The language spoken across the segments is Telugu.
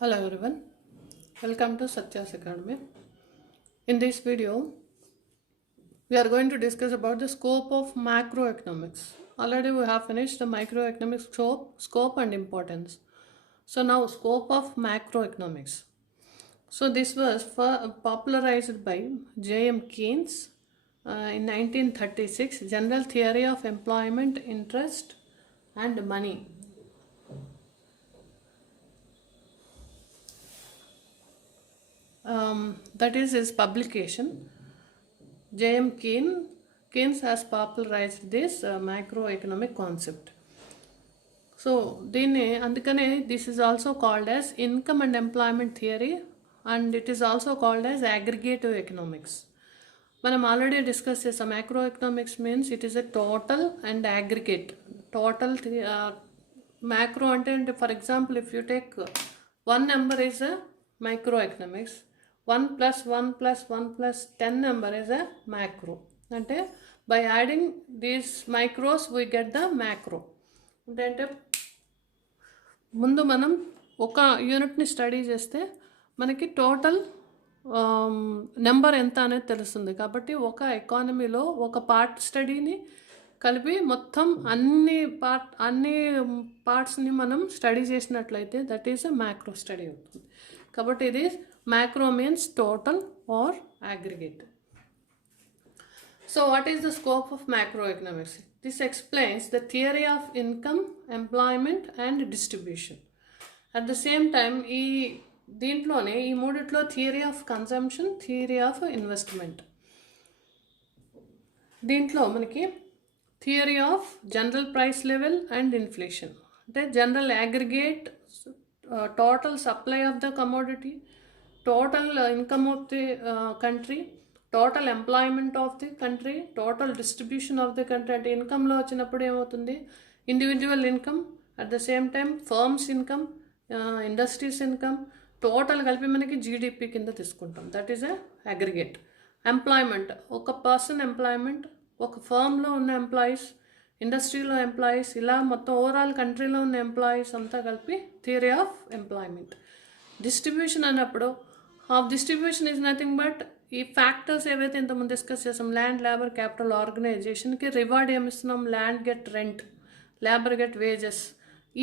Hello everyone, welcome to Satya's Academy. In this video, we are going to discuss about the scope of macroeconomics. Already we have finished the microeconomics scope and importance. So now scope of macroeconomics. So this was popularized by J.M. Keynes in 1936, General Theory of Employment, Interest and Money. That is his publication. J.M. Keynes has popularized this macroeconomic concept. So, this is also called as income and employment theory, and it is also called as aggregative economics. మనం ఆల్రెడీ డిస్కస్ చేసాం. Macro economics means it is a total and aggregate. Total macro అంటే for example if you take one number is a micro economics, 1 + 1 + 1 + 10 number is a macro. అంటే by adding these micros we get the macro. అంటే ముందు మనం ఒక యూనిట్ని స్టడీ చేస్తే మనకి టోటల్ నెంబర్ ఎంత అనేది తెలుస్తుంది. కాబట్టి ఒక ఎకానమీలో ఒక పార్ట్ స్టడీని కలిపి మొత్తం అన్ని పార్ట్స్ని మనం స్టడీ చేసినట్లయితే that is a macro study అవుతుంది. కాబట్టి ఇది macro means total or aggregate. So what is the scope of macroeconomics? This explains the theory of income, employment and distribution. At the same time, దీంట్లోనే ఈ మూడిట్లో theory of consumption, theory of investment. దీంట్లో మనకి theory of general price level and inflation, అంటే general aggregate, total supply of the commodity, total income of the country, total employment of the country, total distribution of the country. అంటే ఇన్కమ్లో వచ్చినప్పుడు ఏమవుతుంది, individual income, at the same time firms income, industries income, total కలిపి మనకి జీడిపి కింద తీసుకుంటాం. That is a aggregate. Employment, ఒక పర్సన్ ఎంప్లాయ్మెంట్, ఒక ఫర్మ్లో ఉన్న ఎంప్లాయీస్, ఇండస్ట్రీలో ఎంప్లాయీస్, ఇలా మొత్తం ఓవరాల్ కంట్రీలో ఉన్న ఎంప్లాయీస్ అంతా కలిపి థియరీ ఆఫ్ ఎంప్లాయ్మెంట్. డిస్ట్రిబ్యూషన్ అన్నప్పుడు డిస్ట్రిబ్యూషన్ ఈజ్ నథింగ్ బట్ ఈ ఫ్యాక్టర్స్ ఏవైతే ఇంతకుముందు డిస్కస్ చేసాం, ల్యాండ్, లేబర్, క్యాపిటల్, ఆర్గనైజేషన్కి రివార్డ్ ఏమిస్తున్నాం, land get rent, labour get wages.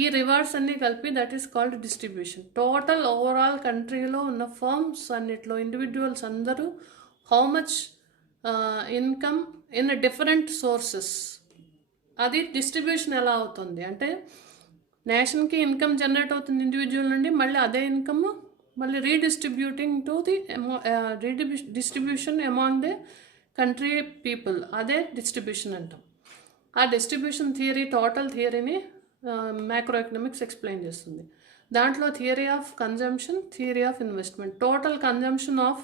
ఈ రివార్డ్స్ అన్నీ కలిపి that is called distribution. Total overall కంట్రీలో ఉన్న ఫర్మ్స్ అన్నిట్లో ఇండివిజువల్స్ అందరూ how much income in different sources, అది డిస్ట్రిబ్యూషన్ ఎలా అవుతుంది అంటే నేషన్కి ఇన్కమ్ జనరేట్ అవుతుంది ఇండివిజువల్ నుండి, మళ్ళీ అదే ఇన్కమ్ మళ్ళీ redistributing to the distribution among the country people, అదే డిస్ట్రిబ్యూషన్ అంటాం. ఆ డిస్ట్రిబ్యూషన్ థియరీ, టోటల్ థియరీని మ్యాక్రో ఎకనామిక్స్ ఎక్స్ప్లెయిన్ చేస్తుంది. దాంట్లో theory of consumption, theory of investment. Total consumption of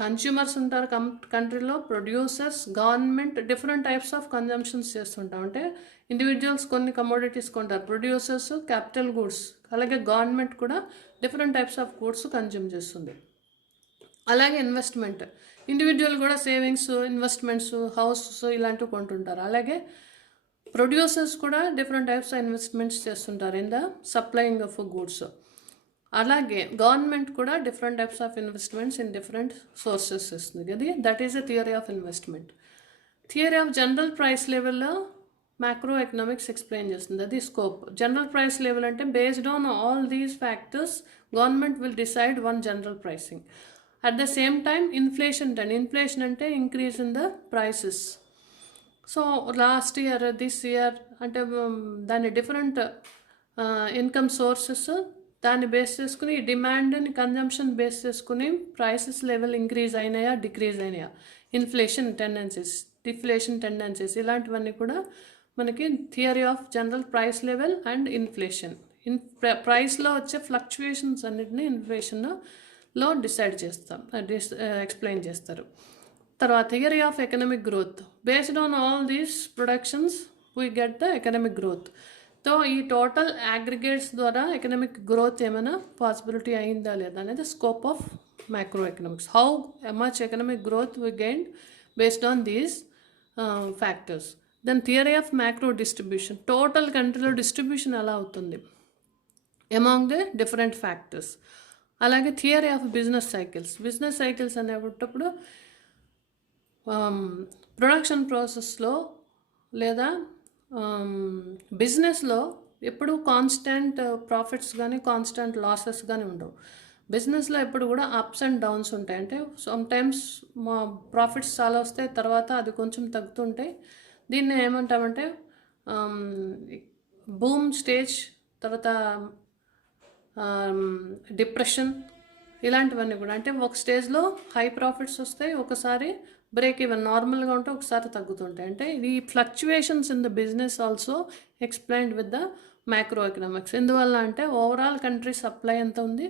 consumers ఉంటారు కంట్రీలో, producers, government, different types of consumptions చేస్తుంటాం. అంటే ఇండివిజువల్స్ కొన్ని కమోడిటీస్ కొంటారు, ప్రొడ్యూసర్స్ క్యాపిటల్ గూడ్స్, అలాగే గవర్నమెంట్ కూడా different types of goods consume చేస్తుంది. అలాగే ఇన్వెస్ట్మెంట్, ఇండివిజువల్ కూడా సేవింగ్స్, ఇన్వెస్ట్మెంట్స్, హౌస్ ఇలాంటివి కొంటుంటారు. అలాగే ప్రొడ్యూసర్స్ కూడా డిఫరెంట్ టైప్స్ ఆఫ్ ఇన్వెస్ట్మెంట్స్ చేస్తుంటారు in the supplying of goods. అలాగే గవర్నమెంట్ కూడా different types of investments in different sources ఇస్తుంది. అది that is a theory of investment. Theory of general price లెవెల్లో మ్యాక్రో ఎకనామిక్స్ ఎక్స్ప్లెయిన్ చేస్తుంది. అది స్కోప్. జనరల్ ప్రైస్ లెవెల్ అంటే based on all these factors government will decide one general pricing. At the same time inflation అంటే increase in the prices. So last year, this year అంటే దాని డిఫరెంట్ ఇన్కమ్ సోర్సెస్ దాన్ని బేస్ చేసుకుని, డిమాండ్ని కన్జంప్షన్ బేస్ చేసుకుని ప్రైసెస్ లెవెల్ ఇంక్రీజ్ అయినాయా, డిక్రీజ్ అయినాయా, ఇన్ఫ్లేషన్ టెండెన్సీస్, డిఫ్లేషన్ టెండెన్సీస్, ఇలాంటివన్నీ కూడా మనకి theory of general price level and inflation. ప్రైస్లో వచ్చే ఫ్లక్చువేషన్స్ అన్నిటిని ఇన్ఫ్లేషన్లో డిసైడ్ చేస్తాం, ఎక్స్ప్లెయిన్ చేస్తారు. తర్వాత theory of economic growth. Based on all these productions we get the economic growth. So ఈ టోటల్ అగ్రిగేట్స్ ద్వారా ఎకనామిక్ గ్రోత్ ఏమైనా పాసిబిలిటీ అయిందా లేదా అనేది scope of macro economics. How much economic growth we gain based on these factors. Then theory of macro distribution. Total కంట్రీలో డిస్ట్రిబ్యూషన్ ఎలా అవుతుంది, among the different factors. అలాగే థియరీ ఆఫ్ బిజినెస్ సైకిల్స్ అనేటప్పుడు ప్రొడక్షన్ ప్రాసెస్లో లేదా బిజినెస్లో ఎప్పుడు కాన్స్టెంట్ ప్రాఫిట్స్ కానీ కాన్స్టెంట్ లాసెస్ కానీ ఉండవు. బిజినెస్లో ఎప్పుడు కూడా అప్స్ అండ్ డౌన్స్ ఉంటాయి. అంటే సమ్టైమ్స్ మా ప్రాఫిట్స్ చాలా వస్తాయి, తర్వాత అది కొంచెం తగ్గుతుంటాయి. దీన్ని ఏమంటామంటే బూమ్ స్టేజ్, తర్వాత డిప్రెషన్, ఇలాంటివన్నీ కూడా. అంటే ఒక స్టేజ్లో హై ప్రాఫిట్స్ వస్తాయి, ఒకసారి బ్రేక్ ఈవెన్ నార్మల్గా ఉంటే ఒకసారి తగ్గుతుంటాయి. అంటే ఈ fluctuations in the business also explained with the macro economics. ఎందువల్ల అంటే ఓవరాల్ కంట్రీ సప్లై ఎంత ఉంది,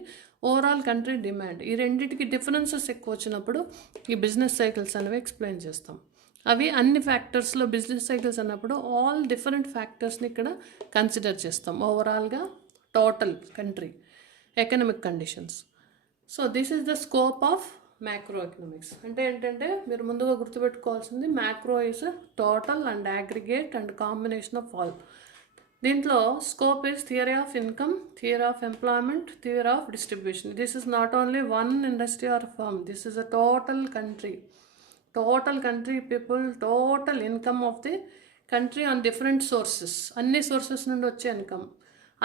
ఓవరాల్ కంట్రీ డిమాండ్, ఈ రెండింటికి డిఫరెన్సెస్ ఎక్కువ వచ్చినప్పుడు ఈ బిజినెస్ సైకిల్స్ అనేవి ఎక్స్ప్లెయిన్ చేస్తాం. అవి అన్ని ఫ్యాక్టర్స్లో బిజినెస్ సైకిల్స్ అన్నప్పుడు ఆల్ డిఫరెంట్ ఫ్యాక్టర్స్ని ఇక్కడ కన్సిడర్ చేస్తాం. ఓవరాల్గా total country economic conditions. So this is the scope of macro economics. అంటే ఏంటంటే మీరు ముందుగా గుర్తుపెట్టుకోవాల్సింది macro is total and aggregate and combination of all. దీంట్లో scope is theory of income, theory of employment, theory of distribution. This is not only one industry or firm, this is a total country people, total income of the country on different sources, అన్ని సోర్సెస్ నుండి వచ్చే ఇన్కమ్,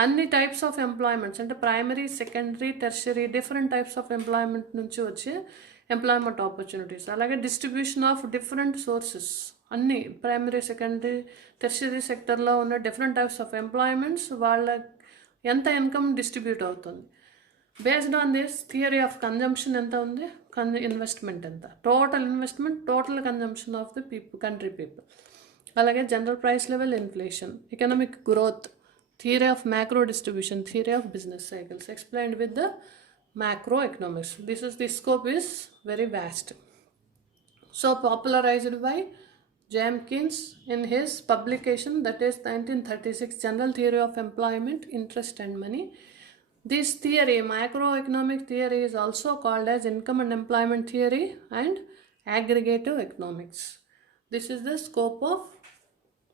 అన్ని టైప్స్ ఆఫ్ ఎంప్లాయ్మెంట్స్ అంటే primary, secondary, tertiary, different types of employment నుంచి వచ్చే ఎంప్లాయ్మెంట్ ఆపర్చునిటీస్. అలాగే డిస్ట్రిబ్యూషన్ ఆఫ్ డిఫరెంట్ సోర్సెస్, అన్ని ప్రైమరీ, సెకండరీ, టెర్షరీ సెక్టర్లో ఉన్న డిఫరెంట్ టైప్స్ ఆఫ్ ఎంప్లాయ్మెంట్స్, వాళ్ళ ఎంత ఇన్కమ్ డిస్ట్రిబ్యూట్ అవుతుంది. Based on this theory of consumption ఎంత ఉంది, ఇన్వెస్ట్మెంట్ ఎంత, total investment, total consumption of the country people. అలాగే general price level, inflation, economic growth, theory of macro distribution, theory of business cycles explained with the macroeconomics. The scope is very vast. So popularized by Jenkins in his publication, that is 1936, General Theory of Employment, Interest and Money. This theory, macroeconomic theory, is also called as income and employment theory and aggregative economics. This is the scope of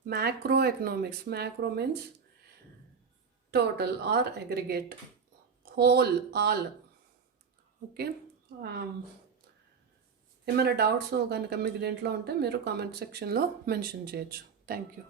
macroeconomics. Macro means total or aggregate, whole, all. Okay, ఏమైనా డౌట్స్ కనుక మీకు దీంట్లో ఉంటే మీరు కామెంట్ సెక్షన్లో మెన్షన్ చేయొచ్చు. Thank you.